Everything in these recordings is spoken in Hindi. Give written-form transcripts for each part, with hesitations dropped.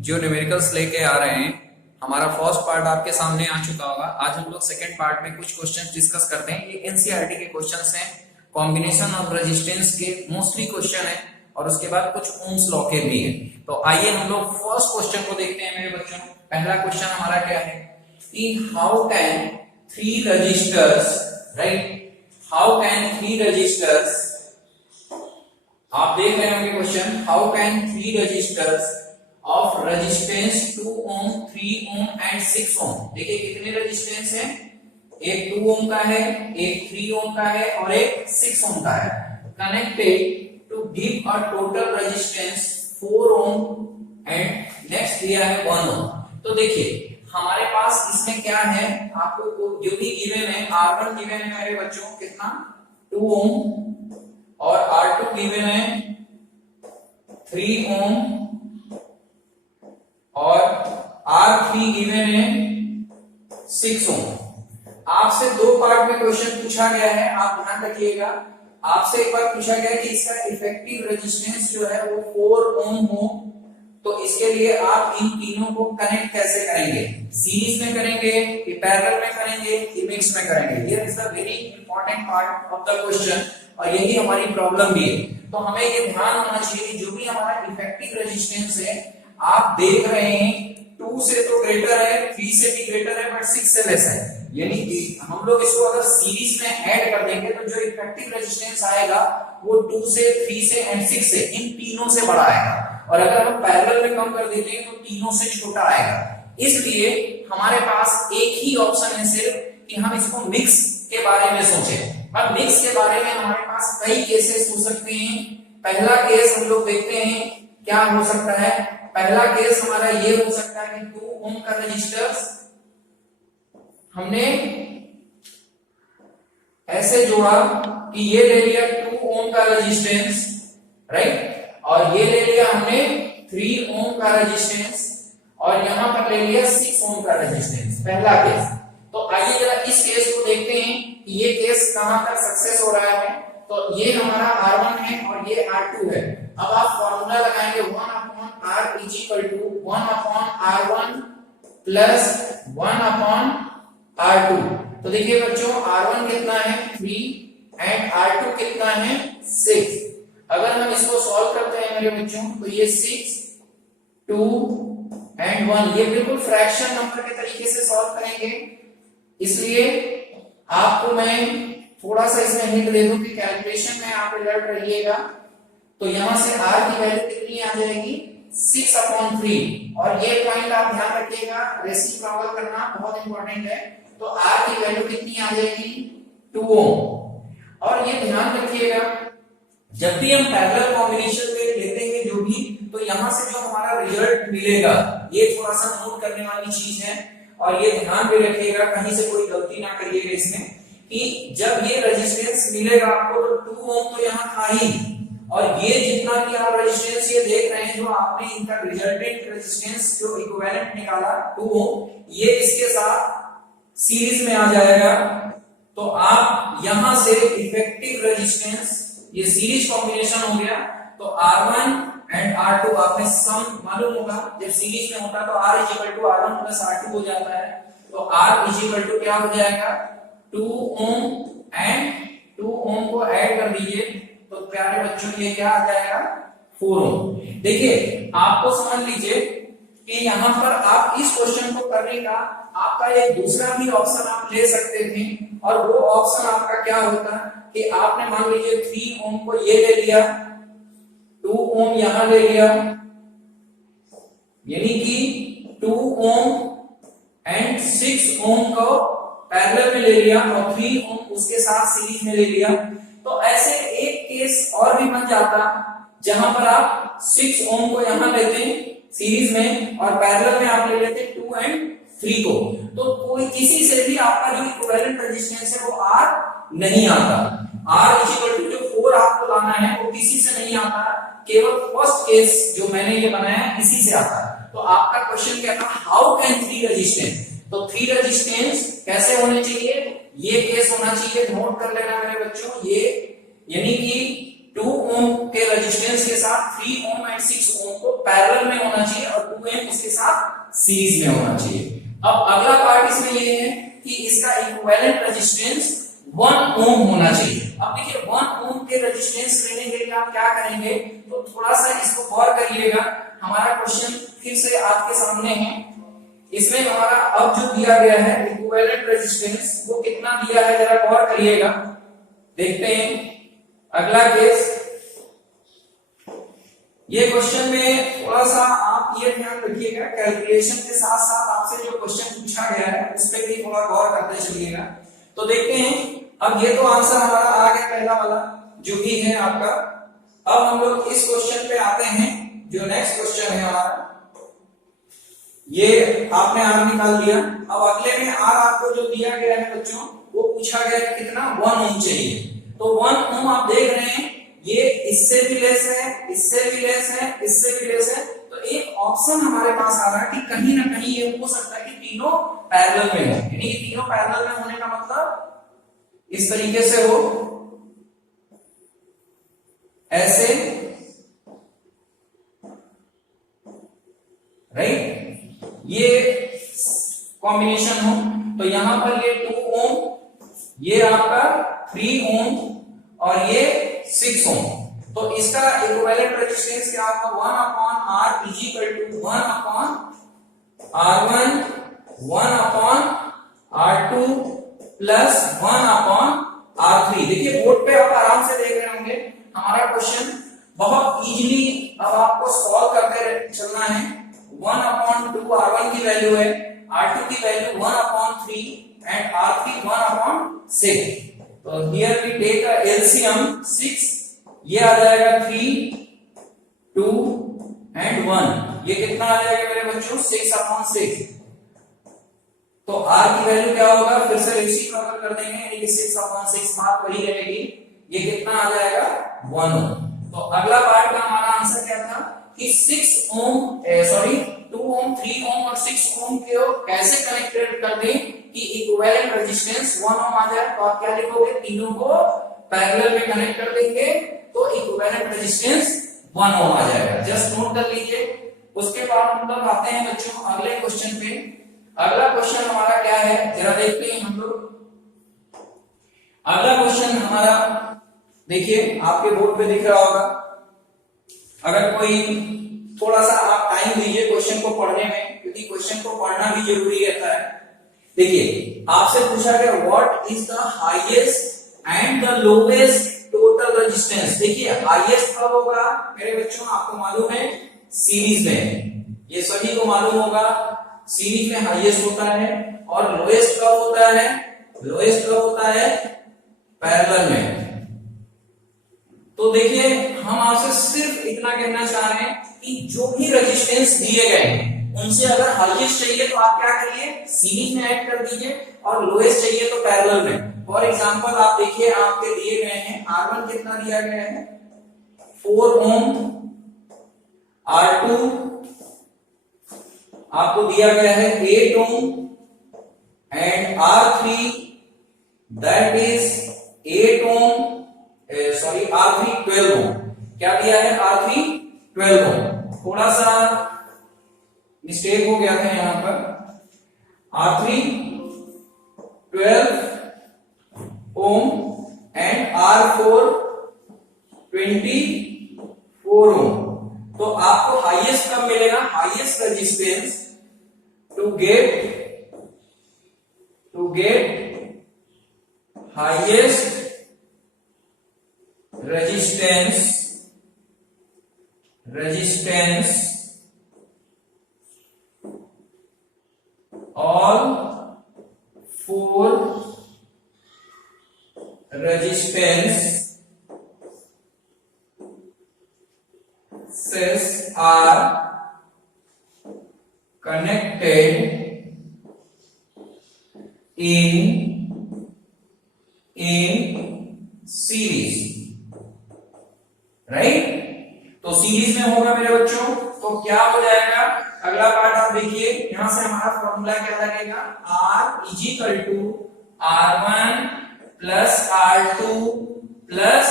जो न्यूमेरिकल्स लेके आ रहे हैं, हमारा फर्स्ट पार्ट आपके सामने आ चुका होगा। आज हम लोग सेकंड पार्ट में कुछ क्वेश्चंस डिस्कस करते हैं। ये एनसीईआरटी के क्वेश्चंस हैं, कॉम्बिनेशन ऑफ रेजिस्टेंस के मोस्टली क्वेश्चन है और उसके बाद कुछ ओम्स लॉ के भी है। तो आइए हम लोग फर्स्ट क्वेश्चन को देखते हैं मेरे बच्चों। पहला क्वेश्चन हमारा क्या है कि how can three resistors, right, how can three resistors, आप देख रहे होंगे question, how can three resistors of resistance 2 ohm, 3 ohm and 6 ohm. देखिए कितने रेजिस्टेंस हैं, एक 2 ओम का है, एक 3 ओम का है और एक 6 ओम का है, connected to give a total resistance 4 ohm and next दिया है 1 ओम। तो देखिए हमारे पास इसमें क्या है, आपको जो भी गिवन है, R1 गिवन है मेरे बच्चों कितना 2 ओम और R2 गिवन है 3 ओम और R3 गिवन है 6 ओम। आपसे दो पार्ट में क्वेश्चन पूछा गया है, आप ध्यान रखिएगा। आपसे एक बार पूछा गया कि इसका इफेक्टिव रेजिस्टेंस जो है वो 4 ओम हो, तो इसके लिए आप इन तीनों को कनेक्ट कैसे करेंगे, सीरीज में करेंगे कि पैरेलल में करेंगे कि मिक्स में करेंगे। ये is the very important part of the question और यही हमारी प्रॉब्लम भी है। तो हमें ये ध्यान होना चाहिए कि जो भी हमारा इफेक्टिव रेजिस्टेंस है, आप देख रहे हैं 2 से तो ग्रेटर है, 3 से भी ग्रेटर है, बट 6 से लेस है। यानी कि हम लोग इसको अगर सीरीज में ऐड कर देंगे तो जो इफेक्टिव रेजिस्टेंस आएगा वो 2 से, 3 से एंड 6 से, इन तीनों से बड़ा आएगा। और अगर हम पैरेलल में कम कर देते हैं तो तीनों से छोटा आएगा। इसलिए हमारे पास एक ही ऑप्शन है सिर्फ कि हम इसको मिक्स के बारे में सोचें। और मिक्स के बारे में हमारे पास कई केसेस हो सकते हैं। पहला केस हम लोग देखते हैं क्या हो सकता है। पहला केस हमारा ये हो सकता है कि 2 ओम का रजिस्टर्स हमने ऐसे जोड़ा कि ये ले लिया 2 ओम का रेजिस्टेंस, राइट, और ये ले लिया हमने 3 ओम का रेजिस्टेंस और यहां पर ले लिया 6 ओम का रेजिस्टेंस। पहला केस। तो आइए जरा इस केस को देखते हैं कि ये केस कहां तक सक्सेस हो रहा है। तो ये हमारा R1 है और ये R2 है। अब आप फॉर्मूला लगाएंगे 1/R is equal to 1/R1 plus 1/R2। तो देखिए बच्चों R1 कितना है 3 एंड R2 कितना है 6। अगर हम इसको सॉल्व करते हैं मेरे बच्चों तो ये 6, 2 एंड 1, ये बिल्कुल फ्रैक्शन नंबर के तरीके से सॉल्व करेंगे। इसलिए आपको मैं थोड़ा सा इसमें हिंट दे दूं कि कैलकुलेशन में आप अलर्ट रहिएगा। तो यहां से R की वैल्यू कितनी आ जाएगी 6/3। और ये पॉइंट आप ध्यान रखिएगा, रेसिप्रोकल करना बहुत इंपॉर्टेंट है। तो R की वैल्यू कितनी आ जाएगी 2 ओम। और ये ध्यान रखिएगा जब भी हम पैरेलल कॉम्बिनेशन में लेते हैं जो भी, तो यहां से जो हमारा रिजल्ट मिलेगा, ये थोड़ा सा नोट करने वाली चीज है। और ये ध्यान भी रखिएगा, कहीं से कोई गलती ना करिएगा इसमें, कि जब ये रेजिस्टेंस मिलेगा आपको तो 2 ओम तो यहाँ था ही, और ये जितना भी आप रेजिस्टेंस ये देख रहे हैं, जो आपने इनका रिजल्टेंट रेजिस्टेंस जो इक्विवेलेंट निकाला 2 ओम, ये इसके साथ सीरीज में आ जाएगा। तो आप यहां से इफेक्टिव रेजिस्टेंस, ये सीरीज कॉम्बिनेशन हो गया, तो R1 एंड R2 आपने सम मालूम होगा, जब सीरीज में होता है तो R is equal to R1 plus R2 हो जाता है। तो R इज इक्वल टू क्या हो जाएगा 2 ओम एंड 2 ओम को ऐड कर दीजिए तो प्यारे बच्चों ये क्या आ जाएगा 4 ओम। देखिए आपको समझ लीजिए कि यहां पर आप इस क्वेश्चन को करने का आपका एक दूसरा भी ऑप्शन आप ले सकते थे। और वो ऑप्शन आपका क्या होता कि आपने मान लीजिए 3 ओम को ये ले लिया, 2 ओम यहां ले लिया, यानी कि 2 ओम एंड 6 ओम को पैरेलल में ले लिया और 3 ओम उसके साथ सीरीज में ले लिया। तो ऐसे एक केस और भी बन जाता जहां पर आप 6 ओम को यहां लेते सीरीज में और पैरेलल में आप ले लेते 2 एंड 3 को। तो कोई किसी से भी आपका जो इक्विवेलेंट रेजिस्टेंस है वो R नहीं आता। R इज इक्वल टू जो 4 आपको लाना है वो किसी से नहीं आता, केवल फर्स्ट केस जो मैंने ये बनाया इसी से आता है। तो आपका क्वेश्चन क्या था, हाउ कैन 3 रेजिस्टेंस। तो 3 रेजिस्टेंस कैसे होने चाहिए, ये केस होना चाहिए, नोट कर लेना मेरे बच्चों। ये यानी कि 2 ओम के रेजिस्टेंस के साथ 3 ओम एंड 6 ओम को पैरेलल में होना चाहिए और 2 ओम इसके साथ सीरीज में होना चाहिए। अब अगला पार्ट इसमें ये है कि इसका इक्विवेलेंट रेजिस्टेंस 1 ओम होना चाहिए। अब देखिए 1 ओम के रेजिस्टेंस लेने के लिए आप क्या करेंगे, तो थोड़ा सा इसको गौर करिएगा। हमारा क्वेश्चन फिर से आपके सामने है, इसमें हमारा अब जो दिया गया है इक्विवेलेंट रेजिस्टेंस वो कितना दिया है, जरा गौर करिएगा। देखते हैं अगला केस। ये क्वेश्चन में थोड़ा सा आप ये ध्यान रखिएगा, कैलकुलेशन के साथ साथ आपसे जो क्वेश्चन पूछा गया है उस पर भी थोड़ा गौर करते चलिएगा। तो देखते हैं, अब ये तो आंसर हमारा आ गया पहला वाला जो भी है आपका। अब हम लोग इस क्वेश्चन पे आते हैं, जो नेक्स्ट क्वेश्चन है हमारा। ये आपने आर निकाल दिया। अब अगले में आर आपको जो दिया गया है बच्चों, वो पूछा गया है कितना, 1 ओम चाहिए। तो 1 ओम आप देख रहे हैं ये इससे भी लेस है, इससे भी लेस है, इससे भी लेस है। तो एक ऑप्शन हमारे पास आ रहा है कि कहीं ना कहीं ये हो सकता है कि तीनों पैरेलल में हो, यानी कि तीनों पैरेलल में होने का मतलब इस तरीके से हो, ऐसे, राइट, ये कॉम्बिनेशन हो। तो यहां पर ये 2 ओम, ये आपका 3 ओम और ये 6 ओम। तो इसका इक्विवेलेंट रेजिस्टेंस क्या होगा, 1/R is equal to 1/R1 1/R2 plus 1/R3। देखिए बोर्ड पे आप आराम से देख रहे होंगे हमारा क्वेश्चन बहुत इजीली अब आपको सॉल्व करते चलना है। 1/2 R1 की वैल्यू है, R2 की वैल्यू 1/3 एंड R3 1/6। तो here we take a LCM 6, ये आ जाएगा 3 2 एंड 1। ये कितना आ जाएगा मेरे बच्चों, 6/6। तो R की वैल्यू क्या होगा, फिर से रेसिप्रोकल कर देंगे, यानी कि 6/6 बात वही रहेगी। ये कितना आ जाएगा, 1 ओम। तो अगला पार्ट का हमारा आंसर क्या था कि 6 ओम 2 ओम 3 ओम और 6 ओम को कैसे कनेक्टेड कर दें कि इक्विवेलेंट रेजिस्टेंस 1 ओम आ जाए। तो आप क्या लिखोगे, तीनों को पैरेलल में कनेक्ट कर देंगे तो इक्विवेलेंट रेजिस्टेंस 1 ओम आ जाएगा। जस्ट नोट कर लीजिए। उसके बाद हम लोग आते हैं बच्चों अगले क्वेश्चन पे। अगला क्वेश्चन हमारा क्या है, जरा देखते हैं हम लोग। अगला क्वेश्चन हमारा देखिए आपके बोर्ड पे दिख रहा होगा। अगर कोई थोड़ा सा आप टाइम दीजिए क्वेश्चन को पढ़ने में, क्योंकि क्वेश्चन को पढ़ना भी जरूरी रहता है। देखिए आपसे पूछा गया what is the highest and the lowest total resistance. देखिए हाईएस्ट कब होगा मेरे बच्चों, आपको मालूम है सीरीज में, ये सभी को मालूम होगा सीरीज में हाईएस्ट होता है। और लोएस्ट कब होता है, लोएस्ट कब होता है, पैरेलल में। तो देखिए हम आपसे सिर्फ इतना कहना चाह रहे हैं कि जो भी रेजिस्टेंस दिए गए हैं उनसे अगर हाईएस्ट चाहिए तो आप क्या करिए, सीरीज में ऐड कर दीजिए, और लोएस्ट चाहिए तो पैरेलल में। फॉर एग्जांपल आप देखिए आपके दिए गए हैं R1 कितना दिया गया है, 4 ओम, R2 आपको दिया गया है 8 ohm and R3 that is 8 ohm, sorry R3 12 ohm. क्या दिया है, R3 12 ओम। थोड़ा सा मिस्टेक हो गया था यहां पर, R3 12 ओम एंड R4 24 ओम। तो आपको हाईएस्ट कब मिलेगा, highest resistance to get highest resistance all 4 resistances are connected in series, right. तो सीरीज में होगा मेरे बच्चों, तो क्या हो जाएगा, अगला पार्ट आप देखिए। यहां से हमारा फॉर्मूला क्या लगेगा, R is equal to R1 plus R2 plus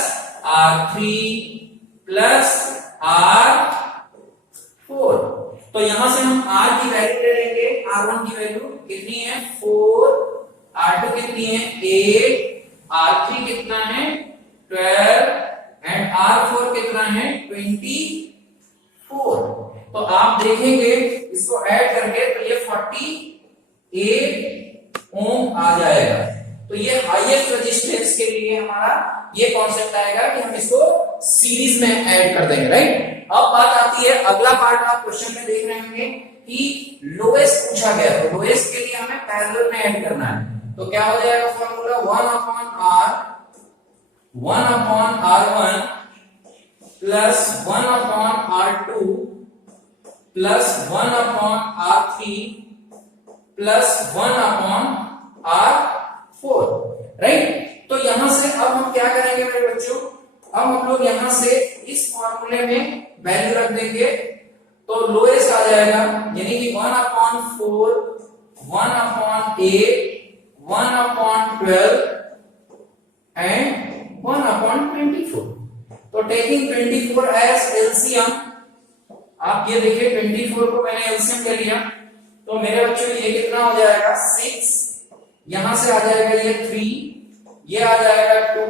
R3 plus R4। तो यहां से हम R की वैल्यू ले लेंगे, R1 की वैल्यू कितनी है 4, R2 कितनी है 8, R3 कितना है 12 एंड R4 कितना है 24। तो आप देखेंगे इसको ऐड करके तो ये 48 ओम आ जाएगा। तो ये हाईएस्ट रेजिस्टेंस के लिए हमारा ये कॉन्सेप्ट आएगा कि हम इसको सीरीज में ऐड कर देंगे, राइट। अब बात आती है अगला पार्ट, आप क्वेश्चन में देख रहे होंगे कि लोएस्ट पूछा गया, तो लोएस्ट के लिए हमें पैरेलल में ऐड करना है। तो क्या हो जाएगा formula 1/R1 plus 1/R2 plus 1/R3 plus 1/R4, right. तो यहां से अब हम क्या करेंगे मेरे बच्चों, अब हम लोग यहां से इस फॉर्मूले में वैल्यू रख देंगे, तो लोएस्ट आ जाएगा यानी कि 1/4 1/8 1/12 एंड 1/24। तो टेकिंग 24 एज एलसीएम, आप ये देखिए 24 को मैंने एलसीएम ले लिया, तो मेरे बच्चों ये कितना हो जाएगा 6, यहां से आ जाएगा ये 3, ये आ जाएगा 2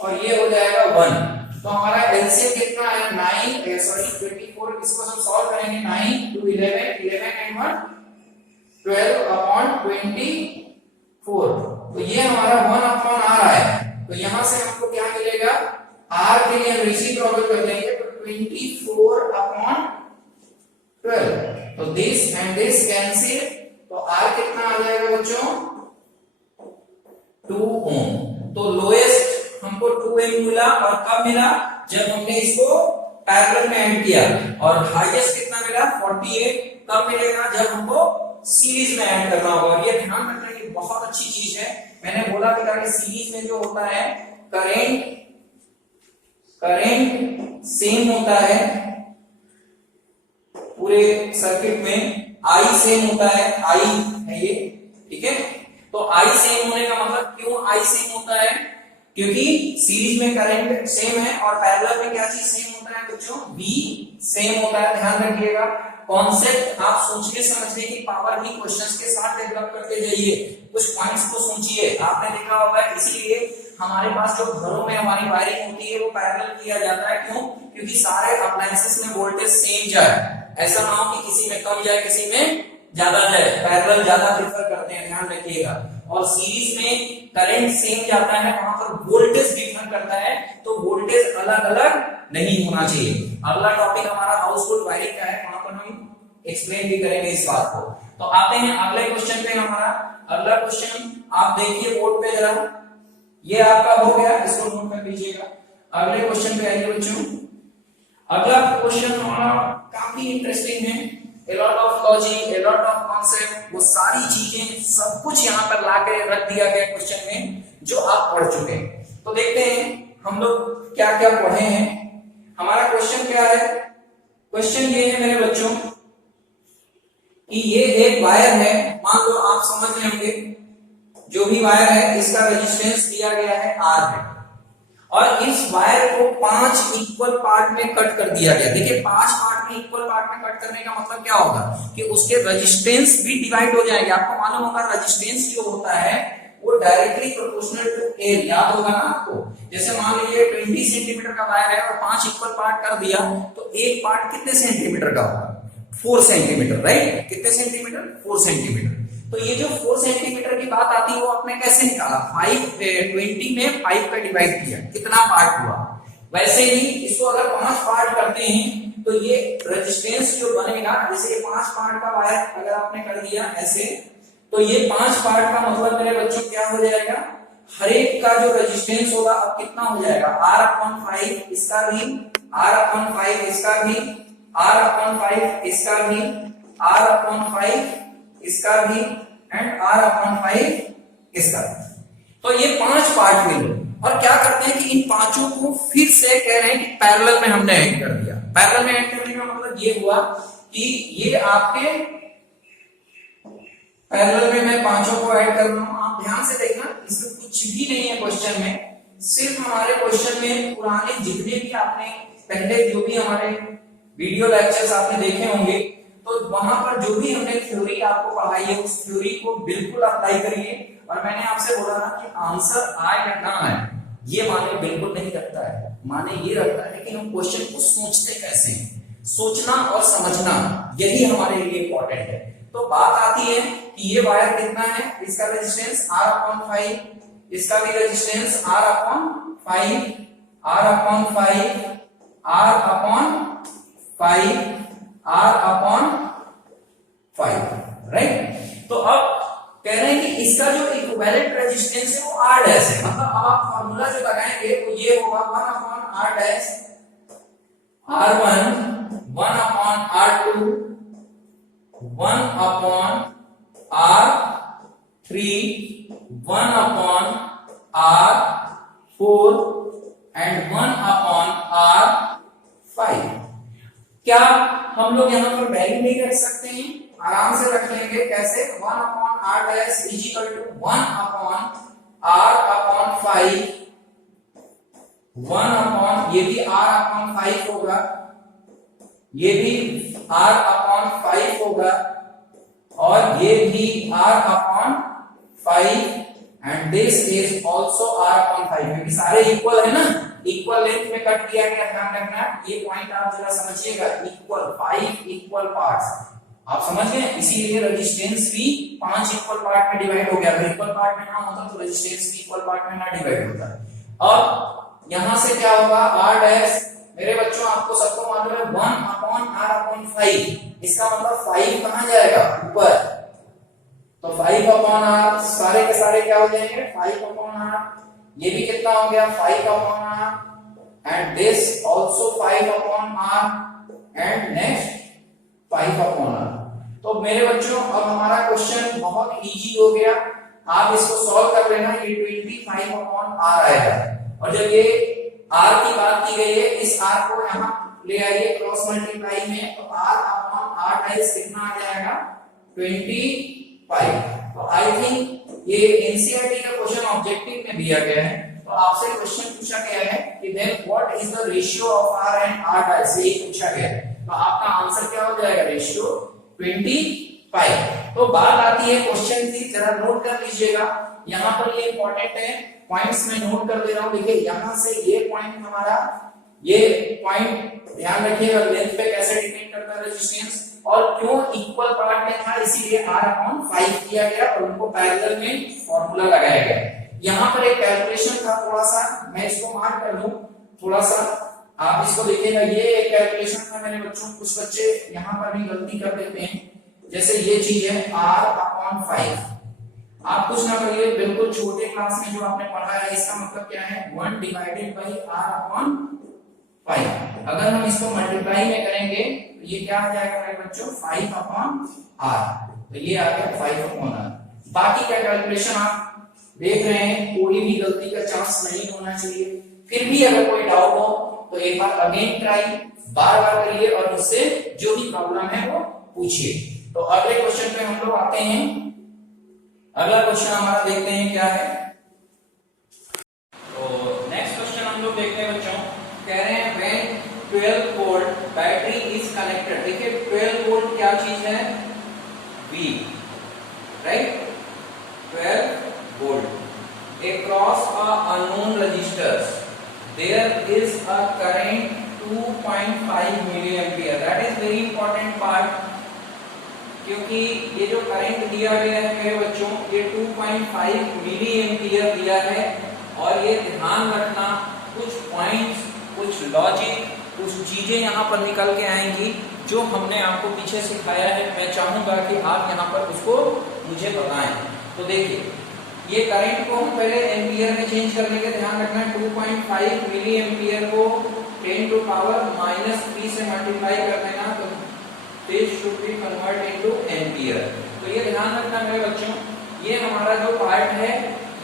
और ये हो जाएगा 1। तो हमारा एलसीएम कितना है 24, इसको हम सॉल्व करेंगे 9 2 11 11 एंड 1 12/24। तो ये हमारा 1/r है। तो यहां से हमको क्या मिलेगा, r के लिए हम रेसिप्रोकल कर देंगे तो 24/12। तो दिस एंड दिस कैंसिल, तो r कितना आ जाएगा बच्चों 2 ओम। तो लोएस्ट हमको 2 ओम मिला, और कब मिला जब हमने इसको पैरेलल में ऐड किया, और हाईएस्ट कितना मिला 48 कब मिलेगा जब हमको सीरीज में ऐड करना होगा। ये ध्यान रखना कि बहुत अच्छी चीज है, मैंने बोला कि सीरीज में जो होता है करंट सेम होता है पूरे सर्किट में, आई सेम होता है, आई है ये, ठीक है। तो आई सेम होने का मतलब क्यों आई सेम होता है, क्योंकि सीरीज में करंट सेम है और पैरेलल में क्या चीज सेम होता है बच्चों, बी सेम होता है। ध्यान रखिएगा, कॉन्सेप्ट आप सोचने समझने की पावर भी क्वेश्चंस के साथ डेवलप करते जाइए, कुछ पॉइंट्स को सोचिए। आपने देखा होगा इसीलिए हमारे पास जो घरों में हमारी वायरिंग होती है वो पैरेलल किया जाता है, क्यों, क्योंकि सारे अप्लायंसेस में वोल्टेज सेम जाए, ऐसा ना हो कि किसी में कम जाए किसी में ज्यादा जाए, पैरेलल ज्यादा प्रेफर करते हैं, ध्यान रखिएगा। और सीरीज में करंट सेम जाता है, वहां पर वोल्टेज डिफर करता है, तो वोल्टेज अलग अलग नहीं होना चाहिए। अगला टॉपिक हमारा हाउसहोल्ड वायरिंग का है, वहां पर हम एक्सप्लेन भी करेंगे इस बात को। तो आते हैं अगले क्वेश्चन पे। हमारा अगला क्वेश्चन आप देखिए बोर्ड पे जरा, ये आपका हो गया, इसको नोट कर लीजिएगा। अगले क्वेश्चन पे आइए बच्चों। अगला क्वेश्चन हमारा काफी इंटरेस्टिंग है, a lot of logic, a lot of concept, वो सारी चीजें सब कुछ यहाँ पर लाके रख दिया गया क्वेश्चन में जो आप पढ़ चुके हैं। तो देखते हैं हम लोग क्या क्या पढ़े हैं। हमारा क्वेश्चन क्या है, क्वेश्चन ये है मेरे बच्चों कि ये एक वायर है, मान लो आप समझ रहे होंगे जो भी वायर है इसका रेजिस्टेंस दिया गया है R है, और इस वायर को 5 इक्वल पार्ट में कट कर दिया गया। देखिए 5 पार्ट में इक्वल पार्ट में कट करने का मतलब क्या होगा कि उसके रेजिस्टेंस भी डिवाइड हो जाएंगे। आपको मालूम होगा रेजिस्टेंस जो होता है वो डायरेक्टली प्रोपोर्शनल टू एयर, याद होगा ना आपको। जैसे मान लीजिए 20 सेंटीमीटर का वायर है और 5 इक्वल पार्ट कर दिया, तो एक पार्ट कितने सेंटीमीटर का होगा 4 सेंटीमीटर, राइट। कितने सेंटीमीटर 4 सेंटीमीटर। तो ये जो 4 सेंटीमीटर की बात आती है वो आपने कैसे निकाला, 20 में 5 का डिवाइड किया, कितना पार्ट हुआ। वैसे ही इसको अगर 5 पार्ट करते हैं तो ये रेजिस्टेंस जो बनेगा, जैसे ये 5 पार्ट का वायर अगर आपने कर दिया ऐसे, तो ये 5 पार्ट का मतलब मेरे बच्चों क्या हो जाएगा, हर एक का जो रेजिस्टेंस होगा अब कितना हो जाएगा R/5 इसका भी, R/5 इसका भी, R/5 इसका भी, R/5 इसका भी एंड R/5 इसका भी। तो ये 5 पार्ट में लो, और क्या करते हैं कि इन पांचों को फिर से कह रहे हैं कि पैरेलल में हमने ऐड कर दिया। पैरेलल में ऐड करने का मतलब ये हुआ कि ये आपके पैरेलल में मैं पांचों को ऐड कर रहा हूं। आप ध्यान से देखना, इसमें कुछ भी नहीं है क्वेश्चन में, सिर्फ हमारे क्वेश्चन में पुराने जितने भी आपने पहले जो भी हमारे वीडियो लेक्चर्स आपने देखे होंगे, तो वहां पर जो भी हमने थ्योरी आपको पढ़ाई है उस थ्योरी को बिल्कुल अप्लाई करिए। और मैंने आपसे बोला ना कि आंसर आए या ना आए ये माने बिल्कुल नहीं रखता है, माने ये रखता है कि हम क्वेश्चन को सोचते कैसे हैं। सोचना और समझना यही हमारे लिए इंपॉर्टेंट है। तो बात आती है कि ये वायर कितना है, इसका रेजिस्टेंस R/5, इसका भी resistance R/5, R/5, R/5, right. तो अब कह रहे हैं कि इसका जो इक्विवेलेंट रेजिस्टेंस है वो R डैश है, मतलब अब आप फार्मूला जो लगाएंगे तो ये होगा 1/R dash R1, 1/R2, 1/R3, 1/R4 and 1/R5। क्या हम लोग यहाँ पर वैल्यू नहीं रख सकते हैं? आराम से रख लेंगे। कैसे? 1/R dash is equal to 1/R/5, 1 ये भी R/5 होगा, ये भी R/5 होगा और ये भी R/5 and this is also R/5, क्योंकि सारे इक्वल है ना, इक्वल लेंथ में कट किया गया। ध्यान रखना ये पॉइंट आप जरा समझिएगा, इक्वल 5 इक्वल पार्ट्स आप समझ गए, इसीलिए रेजिस्टेंस भी 5 इक्वल पार्ट में डिवाइड हो गया। अगर इक्वल पार्ट में ना होता तो रेजिस्टेंस भी इक्वल पार्ट में ना डिवाइड होता। अब यहां से क्या होगा, R डैश मेरे बच्चों आपको सबको मालूम है 1/R/5, इसका मतलब 5 कहां जाएगा? ऊपर। तो 5/R सारे के सारे क्या हो जाएंगे? 5/R। ये भी कितना हो गया? 5/R and this also 5/R and next 5/R। तो मेरे बच्चों अब हमारा क्वेश्चन बहुत इजी हो गया, आप इसको सॉल्व कर लेना। ये 25/R आएगा और जब ये R की बात की गई है, इस R को यहाँ ले आइए क्रॉस मल्टीप्लाई में, तो R/R डैश कितना आ जाएगा? 25। तो आई थिंक ये एनसीईआरटी का क्वेश्चन ऑब्जेक्टिव में दिया गया है, तो आपसे क्वेश्चन पूछा गया है कि then what is the ratio of R and R dash, ये पूछा गया है। तो आपका आंसर क्या हो जाएगा? रेशियो 25। तो बात आती है क्वेश्चन की, जरा नोट कर लीजिएगा, यहाँ पर ये इंपॉर्टेंट है, पॉइंट्स में नोट कर ले रहा हूं। देखिए यहां से ये पॉइंट हमारा, ये पॉइंट ध्यान रखिएगा, लेंथ पे कैसे डिपेंड करता है रेजिस्टेंस, और क्यों इक्वल पार्ट में था इसीलिए R/5 किया गया और उनको पैरेलल में फार्मूला लगाया गया। यहां पर एक कैलकुलेशन था, थोड़ा सा मैं इसको मार्क कर दूं, थोड़ा सा आप इसको देखिएगा। ये एक कैलकुलेशन था मेरे बच्चों, कुछ बच्चे यहां पर भी गलती कर देते हैं, जैसे ये चीज है R/5। आप कुछ ना करिए, बिल्कुल छोटे क्लास में जो आपने पढ़ा है इसका मतलब क्या है? 1 डिवाइडेड बाई R/5। अगर हम इसको मल्टीप्लाई में करेंगे तो ये क्या आ जाएगा मेरे बच्चों? 5/R। तो ये आ गया 5/R। बाकी क्या कैलकुलेशन आप देख रहे हैं, कोई भी गलती का चांस नहीं होना चाहिए। फिर भी अगर कोई डाउट हो तो एक बार अगेन ट्राई, बार बार करिए और मुझसे जो भी प्रॉब्लम है वो पूछिए। तो अगले क्वेश्चन पे हम लोग आते हैं। अगला क्वेश्चन हमारा देखते हैं क्या है। तो नेक्स्ट क्वेश्चन हम लोग देखते हैं बच्चों, कह रहे हैं when 12 volt battery is connected. देखिए 12 वोल्ट क्या चीज है? V, right, 12 volt across a unknown resistors there is a current 2.5 milliampere। that is very important part, क्योंकि ये जो करंट दिया गया है मेरे बच्चों, ये 2.5 मिली एम्पियर दिया है। और ये ध्यान रखना, कुछ पॉइंट्स, कुछ लॉजिक, कुछ चीजें यहाँ पर निकल के आएंगी जो हमने आपको पीछे सिखाया है। मैं चाहूंगा कि आप यहाँ पर उसको मुझे बताएं। तो देखिए ये करंट को हम पहले एम्पियर में चेंज कर लेंगे। ध्यान रखना 2.5 मिली एम्पियर को 10 टू पावर -3 से मल्टीप्लाई कर देना, तो this should be convert into ampere। तो ये ध्यान रखना मेरे बच्चों, ये हमारा जो पार्ट है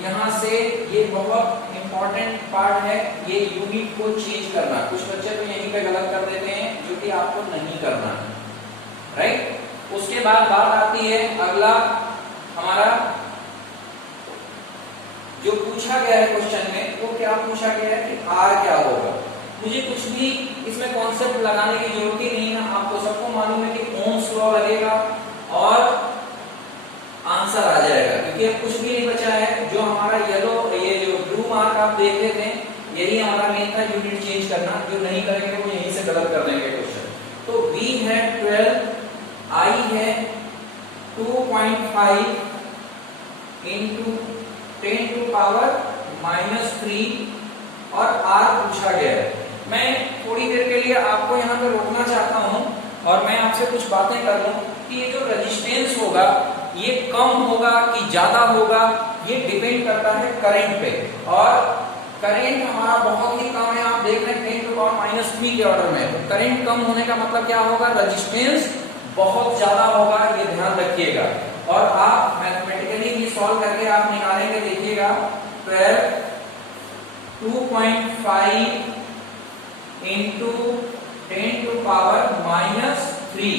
यहाँ से, ये बहुत इंपॉर्टेंट पार्ट है, ये यूनिट को चेंज करना। कुछ बच्चे तो यहीं पे गलत कर देते हैं, जो कि आपको नहीं करना, राइट। उसके बाद बात आती है अगला हमारा जो पूछा गया है क्वेश्चन में, वो क्या पूछा गया है कि R क्या होगा। मुझे कुछ भी इसमें कॉन्सेप्ट लगाने की जरूरत ही नहीं है, आपको सबको मालूम है कि ओम्स लॉ लगेगा और आंसर आ जाएगा, क्योंकि अब कुछ भी नहीं बचा है। जो हमारा येलो, ये जो ब्लू मार्क आप देख लेते हैं, यही हमारा मेन था यूनिट चेंज करना। जो नहीं करेंगे वो यहीं से गलत कर देंगे क्वेश्चन। तो B है 12, I है 2.5 into 10 to power -3 और R पूछा गया है। मैं थोड़ी देर के लिए आपको यहाँ पे रोकना चाहता हूँ और मैं आपसे कुछ बातें कर लूँ कि ये जो रेजिस्टेंस होगा ये कम होगा कि ज्यादा होगा, ये डिपेंड करता है करंट पे। और करंट हमारा बहुत ही कम है, आप देख रहे हैं 10 to power -3 के ऑर्डर में। तो करंट कम होने का मतलब क्या होगा, रेजिस्टेंस बहुत ज्यादा होगा, ये ध्यान रखिएगा। और आप मैथमेटिकली ये सॉल्व करके आप निकालेंगे, देखिएगा 12 2.5 into 10 to power -3।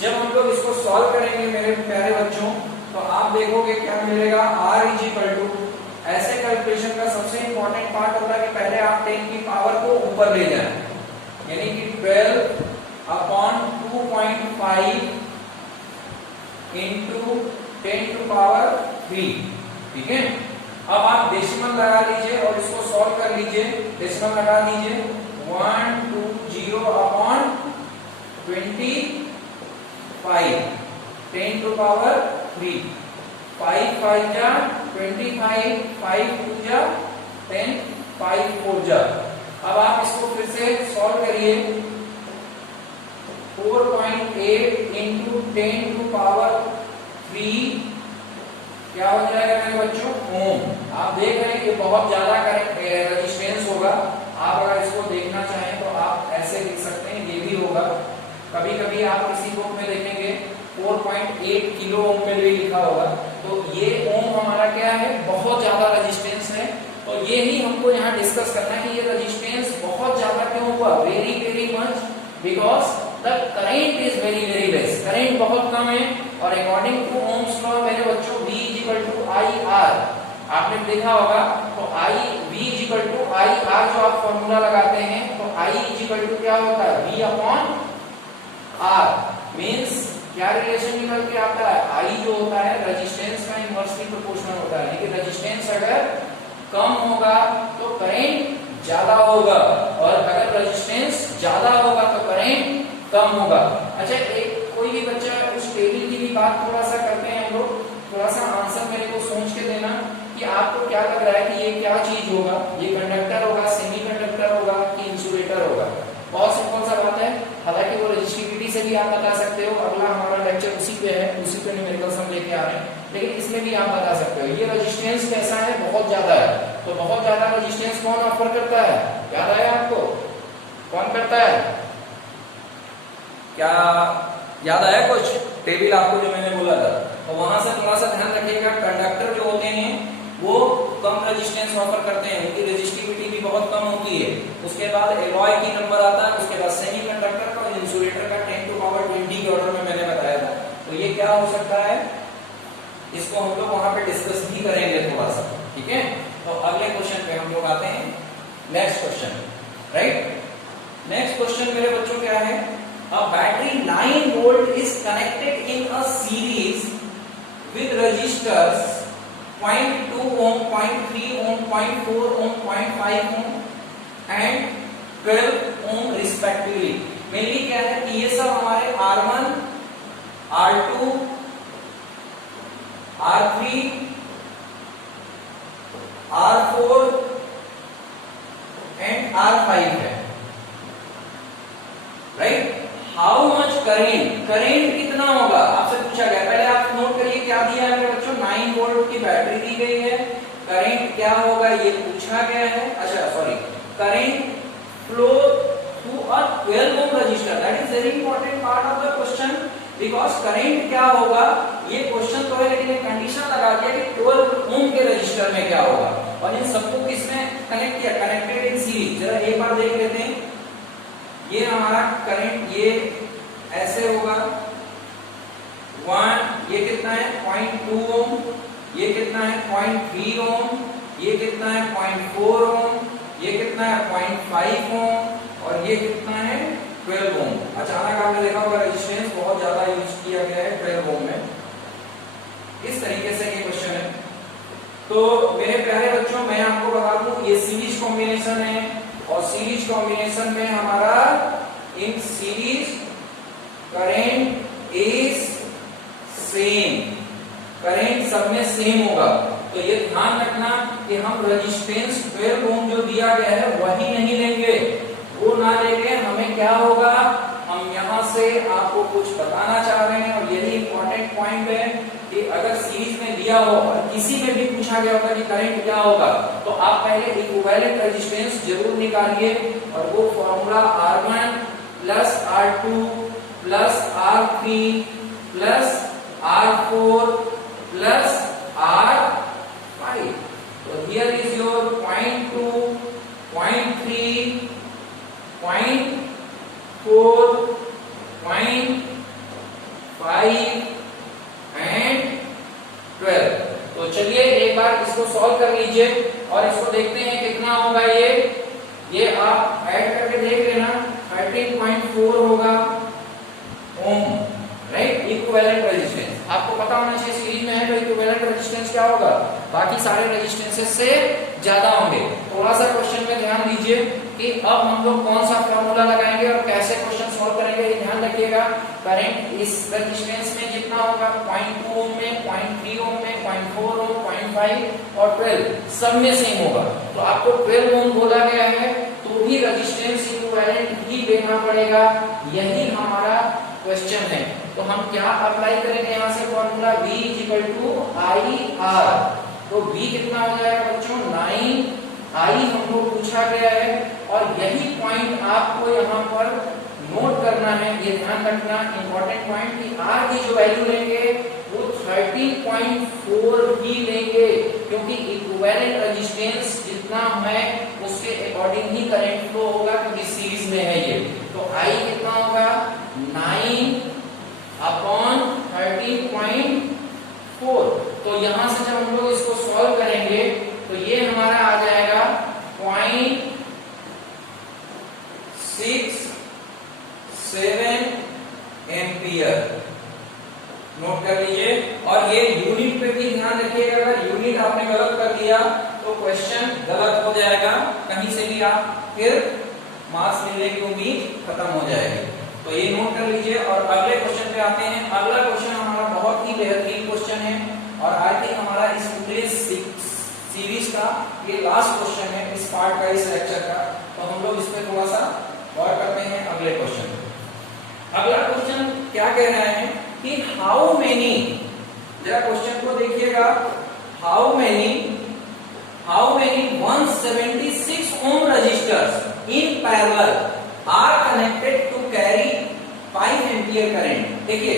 जब हम लोग इसको सॉल्व करेंगे मेरे प्यारे बच्चों, तो आप देखोगे क्या मिलेगा, R इज इक्वल टू, ऐसे कैलकुलेशन का सबसे इंपॉर्टेंट पार्ट होता है कि पहले आप 10 की पावर को ऊपर ले जाएं, यानी कि 12/2.5 into 10 to power 3। ठीक है, अब आप डेसिमल लगा लीजिए और इसको सॉल्व कर लीजिए। डेसिमल लगा लीजिए 120/25 10 to power 3, 5 5 जा 25, 5 2 जा 10, 5 4 जा। अब आप इसको फिर से सॉल्व करिए, 4.8 into 10 to power 3 क्या हो जाएगा मेरे बच्चों, ओम। आप देख रहे हैं कि बहुत ज्यादा करंट रेजिस्टेंस होगा। आप अगर इसको देखना चाहें तो आप ऐसे लिख सकते हैं, ये भी होगा। कभी कभी आप किसी बुक में देखेंगे 4.8 किलो ओम में भी लिखा होगा। तो ये ओम हमारा क्या है, बहुत ज्यादा रेजिस्टेंस है। तो ये ही हमको यहाँ डिस्कस करना है कि ये रेजिस्टेंस बहुत ज्यादा क्यों हुआ, very very much, because the current is very very less, current बहुत कम है। और अकॉर्डिंग टू ओम्स लॉ मेरे बच्चों V = IR, आपने देखा होगा। तो V = IR जो आप फॉर्मूला लगाते हैं, तो I क्या होता है, V/R। मींस क्या रिलेशन निकल के आता है, I जो होता है रेजिस्टेंस का इनवर्सली प्रोपोर्शनल होता है, यानी कि रेजिस्टेंस अगर कम होगा तो करंट ज्यादा होगा, और अगर रेजिस्टेंस ज्यादा होगा तो करंट कम होगा। अच्छा, एक कोई भी बच्चा उस टेबल की भी बात थोड़ा सा करते हैं हम लोग, थोड़ा सा आंसर मेरे को सोच के देना कि आपको क्या लग रहा है कि ये क्या चीज होगा, ये कंडक्टर होगा, सेमीकंडक्टर होगा कि इंसुलेटर होगा। बहुत सिंपल सा बात है, हालांकि वो रेजिस्टिविटी से भी आप बता सकते हो। अगला हमारा लेक्चर उसी पे है, उसी पे न्यूमेरिकल्स हम लेके आ रहे हैं, लेकिन इसमें भी आप बता सकते हो। ये रेजिस्टेंस कैसा है, बहुत ज्यादा है। तो बहुत ज्यादा रेजिस्टेंस कौन ऑफर करता है, याद आया आपको, कौन करता है, क्या याद आया कुछ टेबल आपको जो मैंने बोला था। तो वहां से थोड़ा सा ध्यान रखिएगा, कंडक्टर जो होते हैं वो कम रेजिस्टेंस ऑफर करते हैं, उनकी रेजिस्टिविटी भी बहुत कम होती है। उसके बाद एलॉय की नंबर आता है, उसके बाद सेमीकंडक्टर का और इंसुलेटर का 10 to power 20 के ऑर्डर में मैंने बताया था। तो ये क्या हो सकता है, इसको हम लोग वहां पे डिस्कस भी करेंगे थोड़ा सा। ठीक है, तो अगले क्वेश्चन पे हम लोग आते हैं, next question, right. Next question मेरे बच्चों क्या है, a battery 9 volt is connected in a series with resistors 0.2 ohm, 0.3 ohm, 0.4 ohm, 0.5 ohm and 12 ohm respectively। Mainly क्या है कि ये सब हमारे R1, R2, R3, R4 and R5 है, right. How much current, current कितना होगा आपसे पूछा गया। पहले आप नोट करिए क्या दिया है मेरे बच्चों, 9 वोल्ट की बैटरी दी गई है, करेंट क्या होगा ये पूछा गया है। अच्छा sorry, current flow through a 12 ohm resistor, that is very important part of the question, because current क्या होगा ये क्वेश्चन तो है, लेकिन एक कंडीशन लगा दिया कि 12 ओम के रजिस्टर में क्या होगा, और इन सबको किसमें कनेक्ट किया, कनेक्टेड इन सीरीज। जरा एक बार देख लेते हैं, ये हमारा करंट ये ऐसे होगा 1, ये कितना है 0.2 ओम, ये कितना है 0.3 ओम, ये कितना है 0.4 ओम, कितना है 0.5 ओम और ये कितना है 12 ओम। अचानक आपने देखा होगा रेजिस्टेंस बहुत ज्यादा यूज किया गया है 12 ओम में। इस तरीके से ये क्वेश्चन है। तो मेरे प्यारे बच्चों, मैं आपको बता दूं ये सीरीज कॉम्बिनेशन है और सीरीज कॉम्बिनेशन में हमारा in series current is same, current सब में सेम होगा। तो ये ध्यान रखना कि हम रेजिस्टेंस 12 ओम जो दिया गया है वही नहीं लेंगे, वो ना लेंगे। हमें क्या होगा, हम यहाँ से आपको कुछ बताना चाह रहे हैं और यही इंपॉर्टेंट पॉइंट है कि अगर सीरीज में दिया हो और किसी में भी पूछा गया होगा कि करंट क्या होगा, तो आप पहले इक्विवेलेंट रेजिस्टेंस जरूर निकालिए और वो formula R1 plus R2 plus R3 plus R4 plus R5। तो हियर इज योर 0.2, 0.3, 0.4, 0.5 एंड 12। तो चलिए एक बार इसको सॉल्व कर लीजिए और इसको देखते हैं कितना होगा। ये आप ऐड करके देख लेना, 13.4 होगा ओम, राइट। इक्विवेलेंट रेजिस्टेंस आपको पता होना चाहिए, सीरीज में है तो इक्विवेलेंट रेजिस्टेंस क्या होगा, बाकी सारे रेजिस्टेंसेस से ज्यादा होंगे। थोड़ा सा क्वेश्चन में ध्यान दीजिए कि अब हम लोग कौन सा फॉर्मूला लगाएंगे और कैसे क्वेश्चन सॉल्व करेंगे, ये ध्यान रखिएगा। करंट इस रेजिस्टेंस में जितना होगा 0.2 ओम में, 0.3 ओम में, 0.4 ओम, 0.5 और 12 सब में सेम होगा। तो आपको 12 ओम बोला गया है तो भी रेजिस्टेंस इक्विवेलेंट ही लेना पड़ेगा, यही हमारा क्वेश्चन है। तो हम क्या अप्लाई करेंगे यहाँ से फॉर्मूला V IR। तो V कितना हो जाएगा बच्चों 9I हमको पूछा गया है और यही पॉइंट आपको यहाँ पर नोट करना है। ये ध्यान रखना इंपॉर्टेंट पॉइंट कि R की जो वैल्यू लेंगे वो 13.4 ही लेंगे, क्योंकि इक्विवेलेंट रेजिस्टेंस जितना है उसके अकॉर्डिंग ही करंट फ्लो होगा, क्योंकि सीरीज में है ये। तो I कितना होगा 9 अपॉन 13.4। तो यहां से जब हम लोग इसको सॉल्व करेंगे तो ये हमारा आ जाएगा 0.67 एम्पियर। नोट कर लीजिए और ये यूनिट पे भी ध्यान रखिएगा, अगर यूनिट आपने गलत कर दिया तो क्वेश्चन गलत हो जाएगा, कहीं से भी आप फिर मार्क्स मिलने की उम्मीद खत्म हो जाएगी। तो ये नोट कर लीजिए और अगले क्वेश्चन पे आते हैं। अगला क्वेश्चन हमारा बहुत ही बेहतरीन क्वेश्चन है और आई थिंक हमारा इस पूरे सीरीज का ये लास्ट क्वेश्चन है इस पार्ट का, इस लेक्चर का। तो हम लोग इस पे थोड़ा सा गौर करते हैं अगले क्वेश्चन। अगला क्वेश्चन क्या कह रहा है कि हाउ मेनी, जरा क्वेश्चन को देखिएगा, how many 176 ohm resistors in parallel are connected to carry 5 ampere current। देखिए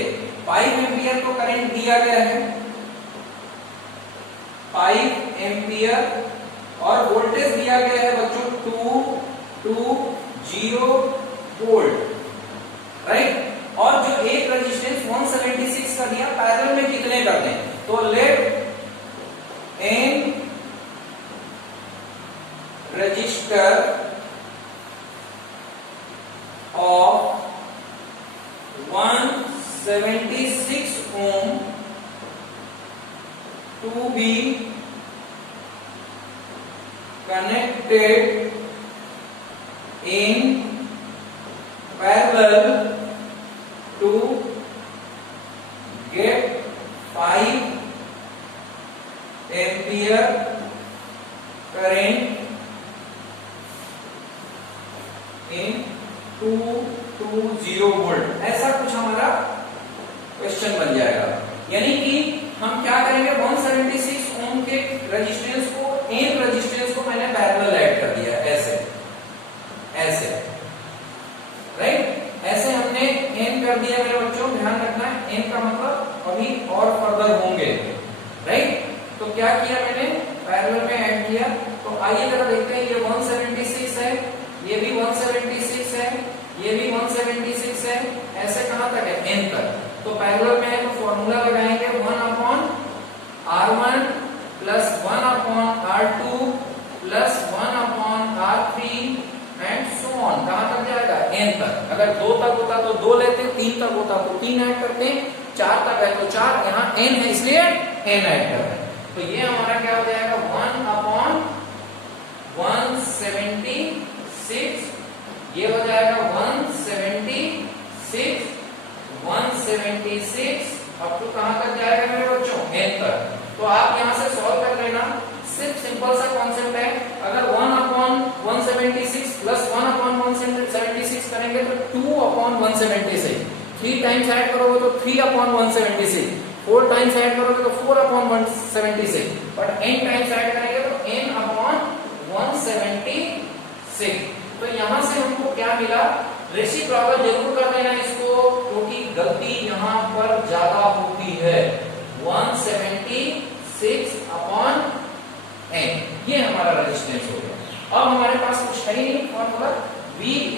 5 एम्पियर को करंट दिया गया है, 5 एम्पियर और वोल्टेज दिया गया है बच्चों 220 वोल्ट, राइट। और जो एक रेजिस्टेंस 176 का दिया, पैरेलल में कितने करते हैं, तो let n resistor of 176 ohm to be connected in parallel to get 5 ampere current in 220 volt. ऐसा कुछ हमारा क्वेश्चन बन जाएगा। यानी कि हम क्या करेंगे, 176 ओम के रेजिस्टेंस को, एन रेजिस्टेंस को मैंने पैरेलल ऐड कर दिया, ऐसे ऐसे, राइट। ऐसे हमने एन कर दिया मेरे बच्चों, ध्यान रखना है एन का मतलब अभी और फर्दर होंगे, राइट। तो क्या किया मैंने, पैरेलल में ऐड किया। तो आइए जरा देखते हैं, ये 176 है, ये भी 176 है, ये भी 176 है, ऐसे कहां तक है, n तक। तो पैरेलल में है तो फॉर्मूला लगाएंगे 1/R1 plus 1/R2 plus 1/R3 n तक। अगर 2 तक होता तो 2 लेते, 3 तक होता तो 3 ऐड करते, 4 तक है तो 4, यहाँ n है इसलिए n ऐड कर रहे हैं। तो ये हमारा क्या हो जाएगा 1/176, ये हो जाएगा 176 अब तो कहां तक जाएगा मेरे बच्चों, n तक। तो आप यहां से सॉल्व कर लेना। सिर्फ सिंपल सा कॉन्सेप्ट है, अगर 1/176 प्लस 1/176 करेंगे तो 2/176, 3 टाइम्स ऐड करोगे तो 3/176, 4 टाइम्स ऐड करोगे तो 4/176, बट n टाइम्स ऐड करेंगे तो n/176। तो यहां से हमको क्या मिला, रेसिप्रोकल जरूर कर देना इसको, क्योंकि गलती यहां पर ज्यादा होती है। 176/n, ये हमारा रेजिस्टेंस हो गया। अब हमारे पास कुछ है ही नहीं फॉर्मूला, V =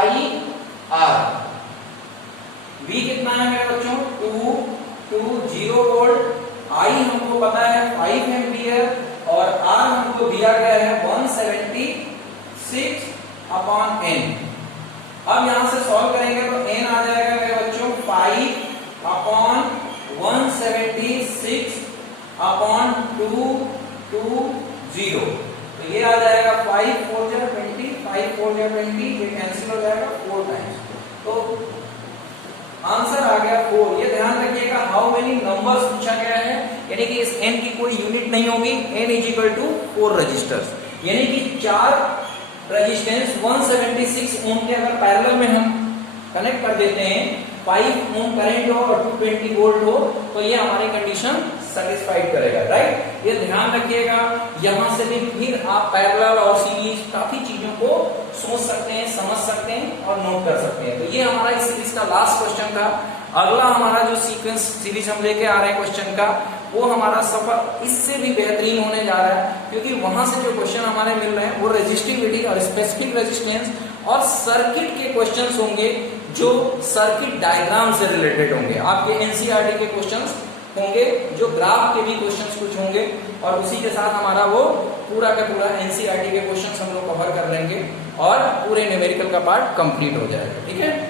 IR। V कितना है मेरे बच्चों, 220 वोल्ट, I हमको पता है 5 एम्पियर और R हमको दिया गया है 176/n। अब यहां से सॉल्व करेंगे तो n आ जाएगा मेरे बच्चों 5/176/220। तो ये आ जाएगा 5 4 20, 5 4 20, ये कैंसिल हो जाएगा 4 टाइम्स। तो आंसर आ गया 4। ये ध्यान रखिएगा हाउ मेनी नंबर्स पूछा गया है, यानी कि इस n की कोई यूनिट नहीं होगी। n = 4 रजिस्टर्स, यानी कि 4 रेजिस्टेंस 176 ओम के अगर पैरेलल में हम कनेक्ट कर देते हैं, 5 ओम करंट हो और 220 वोल्ट हो, तो ये हमारी कंडीशन सेटिस्फाइड करेगा, राइट। ये ध्यान रखिएगा। यहां से भी फिर आप पैरेलल और सीरीज काफी चीजों को सोच सकते हैं, समझ सकते हैं और नोट कर सकते हैं। तो ये हमारा इस सीरीज का लास्ट क्वेश्चन था। अगला हमारा जो सीक्वेंस सीरीज हम लेके आ रहे हैं क्वेश्चन का, वो हमारा सफर इससे भी बेहतरीन होने जा रहा है, क्योंकि वहां से जो क्वेश्चन हमारे मिल रहे हैं वो रेजिस्टिविटी और स्पेसिफिक रेजिस्टेंस और सर्किट के क्वेश्चंस होंगे, जो सर्किट डायग्राम से रिलेटेड होंगे। आपके एनसीईआरटी के क्वेश्चंस होंगे, जो ग्राफ के भी क्वेश्चंस कुछ होंगे, और उसी के साथ हमारा वो पूरा का पूरा एनसीईआरटी के क्वेश्चंस हम लोग कवर कर लेंगे और पूरे न्यूमेरिकल का पार्ट कंप्लीट हो जाएगा, ठीक है।